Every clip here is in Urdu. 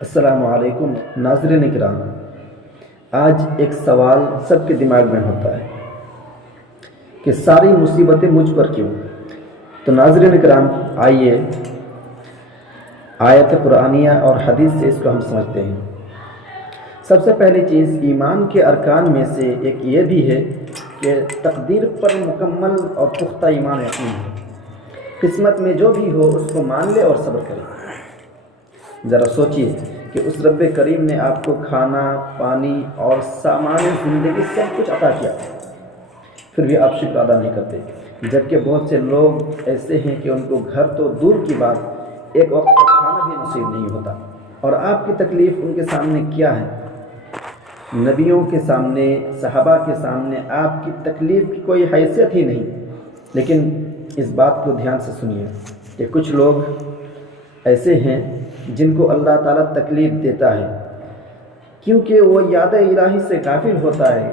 السلام علیکم ناظرین کرام، آج ایک سوال سب کے دماغ میں ہوتا ہے کہ ساری مصیبتیں مجھ پر کیوں؟ تو ناظرین کرام، آئیے آیت قرآنیہ اور حدیث سے اس کو ہم سمجھتے ہیں۔ سب سے پہلی چیز ایمان کے ارکان میں سے ایک یہ بھی ہے کہ تقدیر پر مکمل اور پختہ ایمان یقین ہے۔ قسمت میں جو بھی ہو اس کو مان لے اور صبر کرے۔ ذرا سوچئے کہ اس رب کریم نے آپ کو کھانا، پانی اور سامان زندگی سب کچھ عطا کیا، پھر بھی آپ شکر ادا نہیں کرتے، جبکہ بہت سے لوگ ایسے ہیں کہ ان کو گھر تو دور کی بات ایک وقت کا کھانا بھی نصیب نہیں ہوتا۔ اور آپ کی تکلیف ان کے سامنے کیا ہے؟ نبیوں کے سامنے، صحابہ کے سامنے آپ کی تکلیف کی کوئی حیثیت ہی نہیں۔ لیکن اس بات کو دھیان سے سنیے کہ کچھ لوگ ایسے ہیں جن کو اللہ تعالیٰ تکلیف دیتا ہے کیونکہ وہ یاد الہی سے غافل ہوتا ہے۔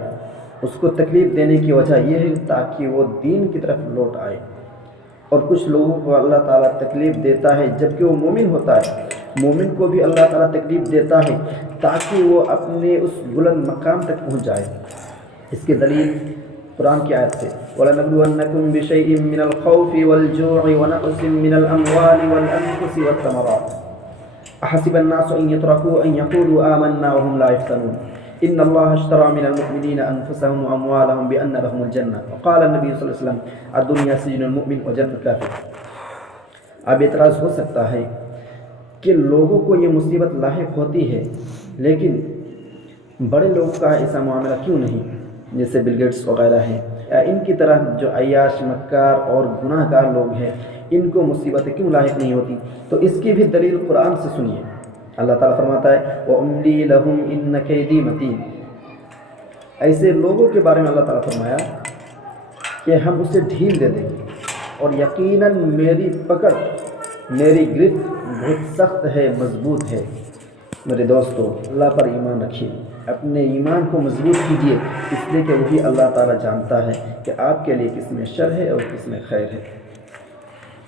اس کو تکلیف دینے کی وجہ یہ ہے تاکہ وہ دین کی طرف لوٹ آئے۔ اور کچھ لوگوں کو اللہ تعالیٰ تکلیف دیتا ہے جبکہ وہ مومن ہوتا ہے۔ مومن کو بھی اللہ تعالیٰ تکلیف دیتا ہے تاکہ وہ اپنے اس بلند مقام تک پہنچ جائے۔ اس کی دلیل قرآن کی آیت سے وَلَنَبْلُوَنَّكُمْ بِشَيْءٍ مِّنَ الْخَوْفِ وَالْجُوعِ وَنَقْصٍ مِّنَ الْأَمْوَالِ وَالْأَنفُسِ وَالثَّمَرَاتِ أَحَسِبَ النَّاسُ أَن يُتْرَكُوا أَن يَقُولُوا آمَنَّا وَهُمْ لَا يُفْتَنُونَ إِنَّ اللَّهَ اشْتَرَىٰ مِنَ الْمُؤْمِنِينَ أَنفُسَهُمْ وَأَمْوَالَهُمْ بِأَنَّ لَهُمُ الْجَنَّةَ وقال النبي صلی اللہ علیہ وسلم الدنيا سجن المؤمن وجنة الكافر۔ اب اعتراض ہو سکتا ہے کہ لوگوں کو یہ مصیبت لاحق ہوتی ہے لیکن بڑے لوگ کا ایسا معاملہ کیوں نہیں، جیسے بل گیٹس وغیرہ ہیں، یا ان کی طرح جو عیاش، مکار اور گناہ گار لوگ ہیں، ان کو مصیبتیں کیوں لاحق نہیں ہوتی؟ تو اس کی بھی دلیل قرآن سے سنیے۔ اللہ تعالیٰ فرماتا ہے وَأُمْلِي لَهُمْ إِنَّ كَيْدِي مَتِينٌ۔ ایسے لوگوں کے بارے میں اللہ تعالیٰ فرمایا کہ ہم اسے ڈھیل دے دیں گے، اور یقیناً میری پکڑ، میری گرفت بہت سخت ہے، مضبوط ہے۔ میرے دوستو، اللہ پر ایمان رکھیے، اپنے ایمان کو مضبوط کیجیے، اس لیے کہ وہی اللہ تعالیٰ جانتا ہے کہ آپ کے لیے کس میں شر ہے اور کس میں خیر ہے۔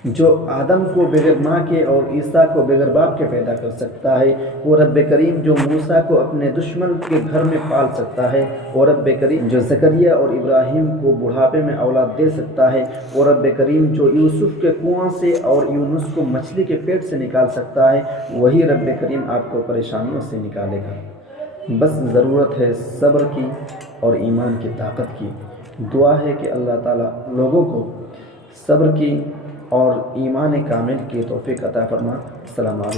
جو آدم کو بغیر ماں کے اور عیسیٰ کو بغیر باپ کے پیدا کر سکتا ہے، وہ رب کریم جو موسیٰ کو اپنے دشمن کے گھر میں پال سکتا ہے، وہ رب کریم جو زکریا اور ابراہیم کو بڑھاپے میں اولاد دے سکتا ہے، وہ رب کریم جو یوسف کے کنواں سے اور یونس کو مچھلی کے پیٹ سے نکال سکتا ہے، وہی رب کریم آپ کو پریشانیوں سے نکالے گا۔ بس ضرورت ہے صبر کی اور ایمان کی طاقت کی۔ دعا ہے کہ اللہ تعالیٰ لوگوں کو صبر کی اور ایمان کامل کی توفیق عطا فرما۔ السلام علیکم۔